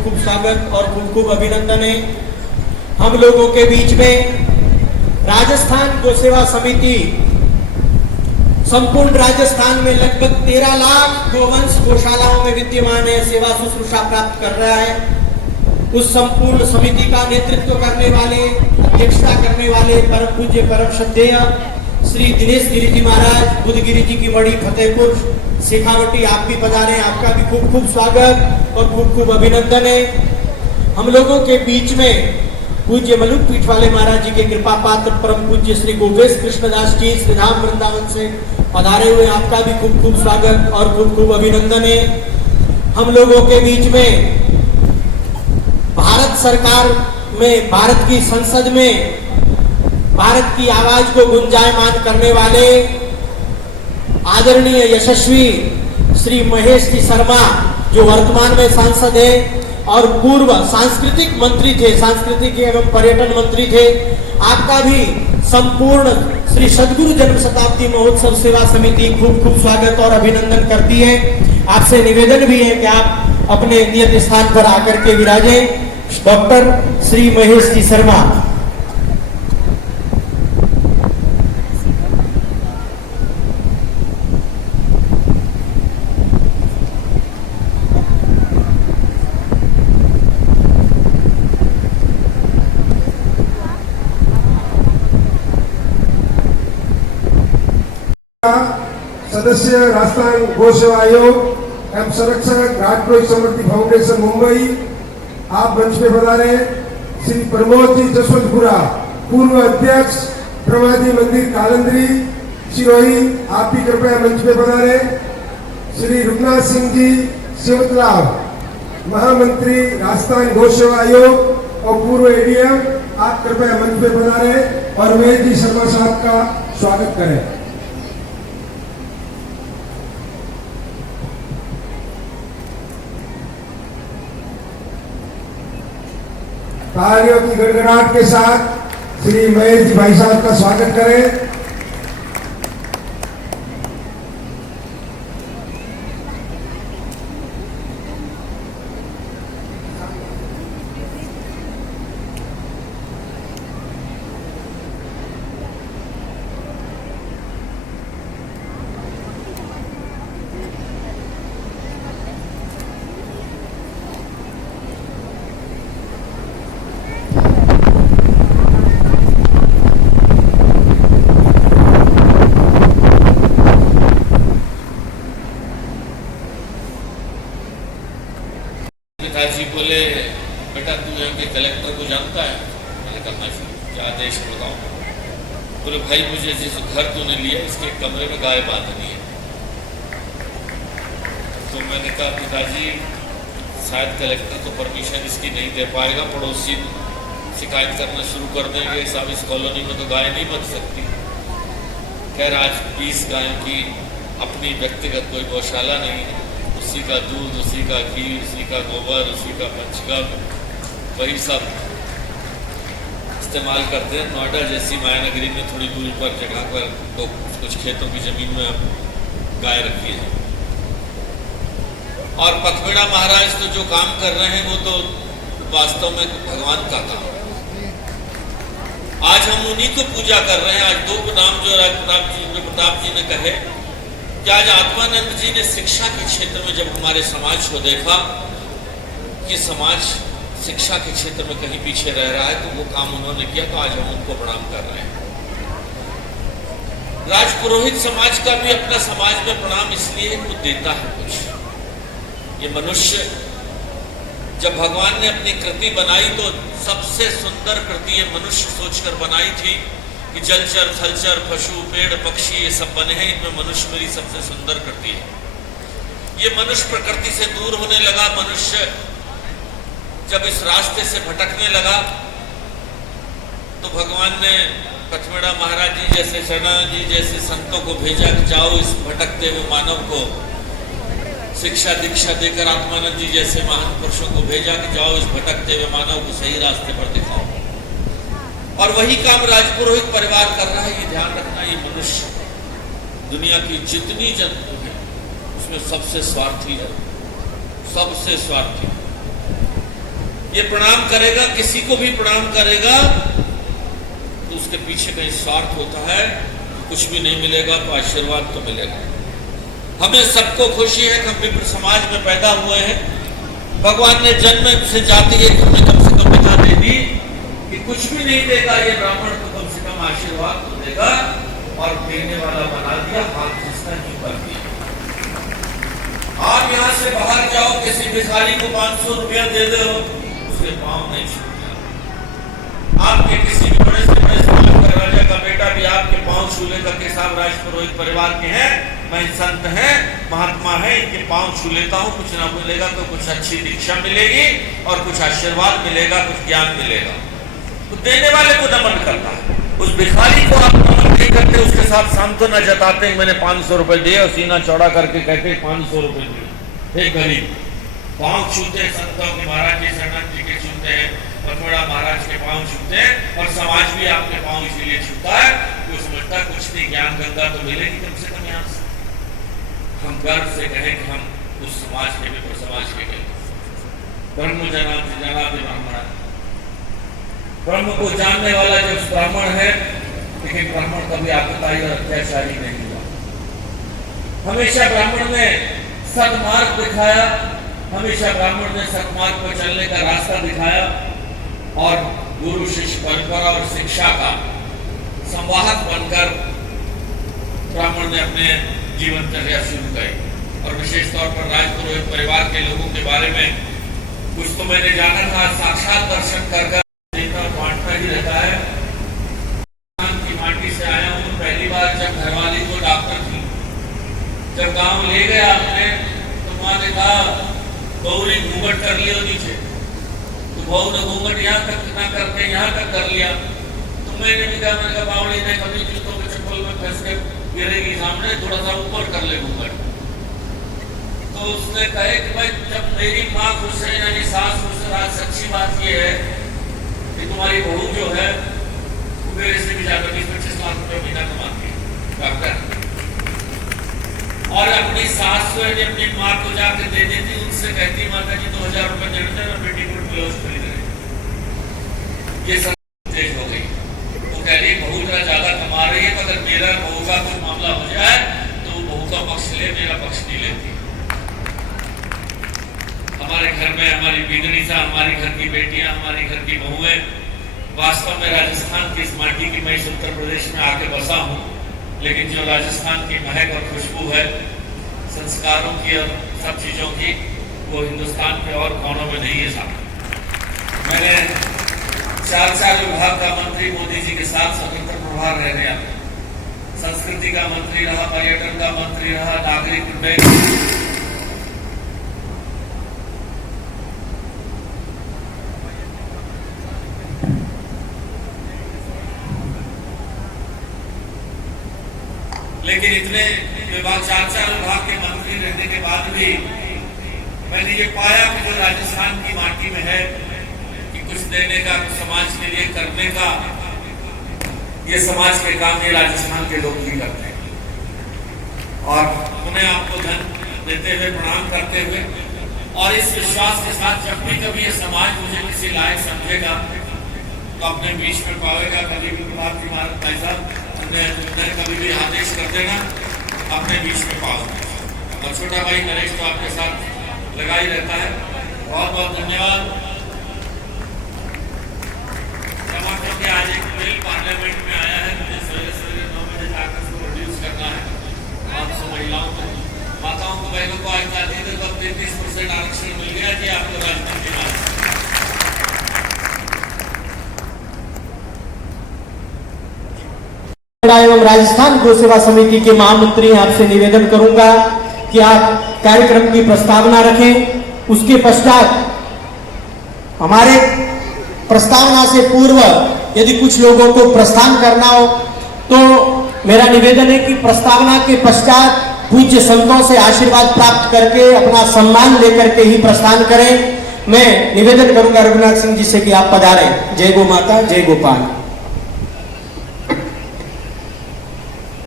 खूब खूब स्वागत और खूब खूब अभिनंदन है। हम लोगों के बीच में राजस्थान गौ सेवा समिति संपूर्ण राजस्थान में लगभग 13 लाख गोवंश गौशालाओं में विद्यमान है, सेवा शुश्रूषा प्राप्त कर रहा है। उस संपूर्ण समिति का नेतृत्व करने वाले, अध्यक्षता करने वाले परम पूज्य परम श्रद्धेय श्री दिनेश गिरी जी महाराज, बुधगिरी जी की मड़ी फतेहपुर शेखावटी, आप भी पधारे, आपका भी खूब खूब स्वागत और खूब खूब अभिनंदन है। हम लोगों के बीच में पूज्य मलुक पीठ वाले महाराज जी के कृपा पात्र परम पूज्य श्री गोपेश कृष्णदास जी श्री धाम वृंदावन से पधारे हुए, आपका भी खूब खूब स्वागत और खूब खूब अभिनंदन है। हम लोगों के बीच में भारत सरकार में, भारत की संसद में भारत की आवाज को गुंजायमान करने वाले आदरणीय यशस्वी श्री महेश जी शर्मा, जो वर्तमान में सांसद है और पूर्व सांस्कृतिक मंत्री थे, सांस्कृतिक एवं पर्यटन मंत्री थे। आपका भी संपूर्ण श्री सदगुरु जन्म शताब्दी महोत्सव सेवा समिति खूब खूब स्वागत और अभिनंदन करती है। आपसे निवेदन भी है कि आप अपने नियत स्थान पर आकर के विराजें। डॉक्टर श्री महेश जी शर्मा। सदस्य राजस्थान गौ सेवा आयोग एवं संरक्षक राजद्रोही समृद्धि फाउंडेशन मुंबई, आप मंच पे पधारे। श्री प्रमोद जी जसवंतपुरा, पूर्व अध्यक्ष ब्रह्माजी मंदिर कालंदरी सिरोही, आप भी कृपया मंच पे पधारे। श्री रुकनाथ सिंह जी शिवतलाव, महामंत्री राजस्थान गौ सेवा आयोग और पूर्व एडीएम, आप कृपया मंच पे पधारे और महेश जी शर्मा साहब का स्वागत करें। तालियों की गड़गड़ाहट के साथ श्री महेश जी भाई साहब का स्वागत करें। पिताजी बोले, बेटा तू यहाँ के कलेक्टर को जानता है? मैंने कहा जी, क्या आदेश बताऊँ? बोले भाई मुझे जिस घर तूने लिया इसके कमरे में गाय बांधनी है। तो मैंने कहा पिताजी शायद कलेक्टर तो परमिशन इसकी नहीं दे पाएगा, पड़ोसी शिकायत करना शुरू कर देंगे, साहब इस कॉलोनी में तो गाय नहीं बन सकती। खैर आज 20 गायों की अपनी व्यक्तिगत कोई गौशाला नहीं है, उसी का दूध, उसी का घी, उसी का गोबर, उसी का पंचगव्य, वही सब इस्तेमाल करते हैं। नोएडा जैसी मायानगरी में थोड़ी दूर पर जगह पर तो कुछ खेतों की जमीन में गाय रखी है। और पखमेड़ा महाराज तो जो काम कर रहे हैं वो तो वास्तव में भगवान का काम है। आज हम उन्हीं को पूजा कर रहे हैं। आज दो नाम जो प्रताप जी ने कहे कि आज आत्मानंद जी ने शिक्षा के क्षेत्र में जब हमारे समाज को देखा कि समाज शिक्षा के क्षेत्र में कहीं पीछे रह रहा है, तो वो काम उन्होंने किया, तो आज हम उनको प्रणाम कर रहे हैं। राजपुरोहित समाज का भी अपना समाज में प्रणाम इसलिए वो देता है कुछ। ये मनुष्य जब भगवान ने अपनी कृति बनाई तो सबसे सुंदर कृति ये मनुष्य सोचकर बनाई थी कि जलचर, थलचर, पशु, पेड़, पक्षी ये सब बने हैं, इनमें मनुष्य मेरी सबसे सुंदर कृति है। ये मनुष्य प्रकृति से दूर होने लगा। मनुष्य जब इस रास्ते से भटकने लगा तो भगवान ने पखमेड़ा महाराज जी जैसे, शरणानंद जी जैसे संतों को भेजा कि जाओ इस भटकते हुए मानव को शिक्षा दीक्षा देकर, आत्मानंद जी जैसे महान पुरुषों को भेजा कि जाओ इस भटकते हुए मानव को सही रास्ते पर दिखाओ। और वही काम राजपुरोहित परिवार कर रहा है। ये ध्यान रखना, ये मनुष्य दुनिया की जितनी जंतु है उसमें सबसे स्वार्थी है, सबसे स्वार्थी। ये प्रणाम करेगा, किसी को भी प्रणाम करेगा तो उसके पीछे कहीं स्वार्थ होता है, कुछ भी नहीं मिलेगा तो आशीर्वाद तो मिलेगा। हमें सबको खुशी है कि हम विप्र समाज में पैदा हुए हैं। भगवान ने जन्म से जाते ही हमें कम से कम बता दे दी कि कुछ भी नहीं देगा ये ब्राह्मण, तो कम से कम आशीर्वाद तो देगा, और देने वाला बना दिया, हाथ जिसका ही कर दिया। आप यहाँ से बाहर जाओ, किसी भिखारी को 500 रुपया दे दो, उसके पाँव नहीं छूटेगा। आपके किसी भी बड़े से बड़े समाज का राजा का बेटा भी आपके पाँव छू लेगा कि साहब राजपुरोहित परिवार के हैं, मैं संत हैं, महात्मा है, इनके पाँव छू लेता हूँ, कुछ ना मिलेगा तो कुछ अच्छी दीक्षा मिलेगी और कुछ आशीर्वाद मिलेगा, कुछ ज्ञान मिलेगा। तो देने वाले को नमन करता है, उस भिखारी को आप नमन नहीं करते, उसके साथ सांत्वना जताते हैं मैंने 500 रुपए दिए, और सीना चौड़ा करके कहते 500 रुपए दिए। एक गरीब पाँव छूते हैं, संतों के महाराज जी शरणानंद जी के छूते हैं, पथोड़ा महाराज के पाँव छूते हैं, और समाज भी आपके पाँव इसीलिए छूता है कि वो समझता है कुछ नहीं, ज्ञान गंगा तो मिलेगी कम से कम यहाँ से। हम गर्व से कहें कि हम उस समाज के भी समाज के गए। ब्रह्म जनाति ब्राह्मण, ब्रह्म को जानने वाला जो ब्राह्मण है, लेकिन ब्राह्मण कभी आतताई और अत्याचारी नहीं हुआ। हमेशा ब्राह्मण ने सदमार्ग दिखाया, हमेशा ब्राह्मण ने सदमार्ग पर चलने का रास्ता दिखाया, और गुरु शिष्य परंपरा और शिक्षा का संवाहक बनकर ब्राह्मण ने अपने जीवनचर्या शुरू की। और विशेष तौर पर राजपुरोहित परिवार के लोगों के बारे में कुछ तो मैंने जाना था, साक्षात दर्शन कर बांटता ही रहता है। की माटी से आया हूँ, पहली बार जब घरवाली को डॉक्टर थी, जब गांव ले गया आपने, तो माँ ने कहा बहू ने घूंघट कर लिया नीचे, तो बहू ने घूंघट यहाँ तक ना करके यहाँ तक कर लिया। तो मैंने भी कहा, मैंने कहा बावड़ी ने कभी जूतों के चप्पल में फंस के गिरेगी सामने, थोड़ा सा ऊपर कर ले घूंघट। तो उसने कहे कि भाई जब मेरी माँ खुश है, यानी सास खुश है, आज सच्ची बात ये है कि तुम्हारी बहू जो है वो मेरे से भी ज्यादा 20-25 लाख रुपए महीना कमाती है डॉक्टर, और अपनी सास को यदि अपनी माँ को जाकर दे देती, उनसे कहती माता जी 2000 रुपए दे देते, मैं बेटी को ब्लाउज खरीद रही। ये सब तेज हो गई। वो कह रही बहू जरा ज्यादा कमा रही है, तो अगर मेरा बहू का कुछ मामला हो जाए तो वो बहू का पक्ष ले, मेरा पक्ष नहीं लेती। हमारे घर में हमारी बीगनी सा, हमारे घर की बेटियां, हमारी घर की बहुएं, वास्तव में राजस्थान की इस माटी की, मैं इस उत्तर प्रदेश में आके बसा हूँ, लेकिन जो राजस्थान की महक और खुशबू है संस्कारों की और सब चीज़ों की, वो हिंदुस्तान के और कोनों में नहीं है साहब। मैंने 4 विभाग का मंत्री मोदी जी के साथ स्वतंत्र प्रभार रहने आया, संस्कृति का मंत्री रहा, पर्यटन का मंत्री रहा, नागरिक उड्डयन, लेकिन इतने विभाग 4 विभाग के मंत्री रहने के बाद भी मैंने ये पाया कि जो राजस्थान की माटी में है कि कुछ देने का, कुछ समाज के लिए करने का, ये समाज के काम ये राजस्थान के लोग भी करते हैं। और उन्हें आपको धन देते हुए, प्रणाम करते हुए, और इस विश्वास के साथ जब भी कभी ये समाज मुझे किसी लायक समझेगा तो अपने बीच में पाएगा। कभी भी भारतीय भारत पैसा कभी भी आदेश कर देना, अपने बीच में पाओ। और छोटा भाई नरेश तो आपके साथ लगा ही रहता है। बहुत बहुत धन्यवाद। क्योंकि आज एक बिल पार्लियामेंट में आया है, मुझे सवेरे 9 बजे जाकर उसको रिड्यूस करना है। 500 महिलाओं को, माताओं को, बहनों को आज जाती है तो 33% आरक्षण मिल गया कि आपको राजनीति में एवं राजस्थान गौ सेवा समिति के महामंत्री आपसे निवेदन करूंगा कि आप कार्यक्रम की प्रस्तावना रखें। उसके पश्चात हमारे प्रस्तावना से पूर्व यदि कुछ लोगों को प्रस्थान करना हो तो मेरा निवेदन है कि प्रस्तावना के पश्चात पूज्य संतों से आशीर्वाद प्राप्त करके अपना सम्मान लेकर के ही प्रस्थान करें। मैं निवेदन करूंगा रघुनाथ सिंह जी से कि आप पधारें। जय गो माता, जय गोपाल।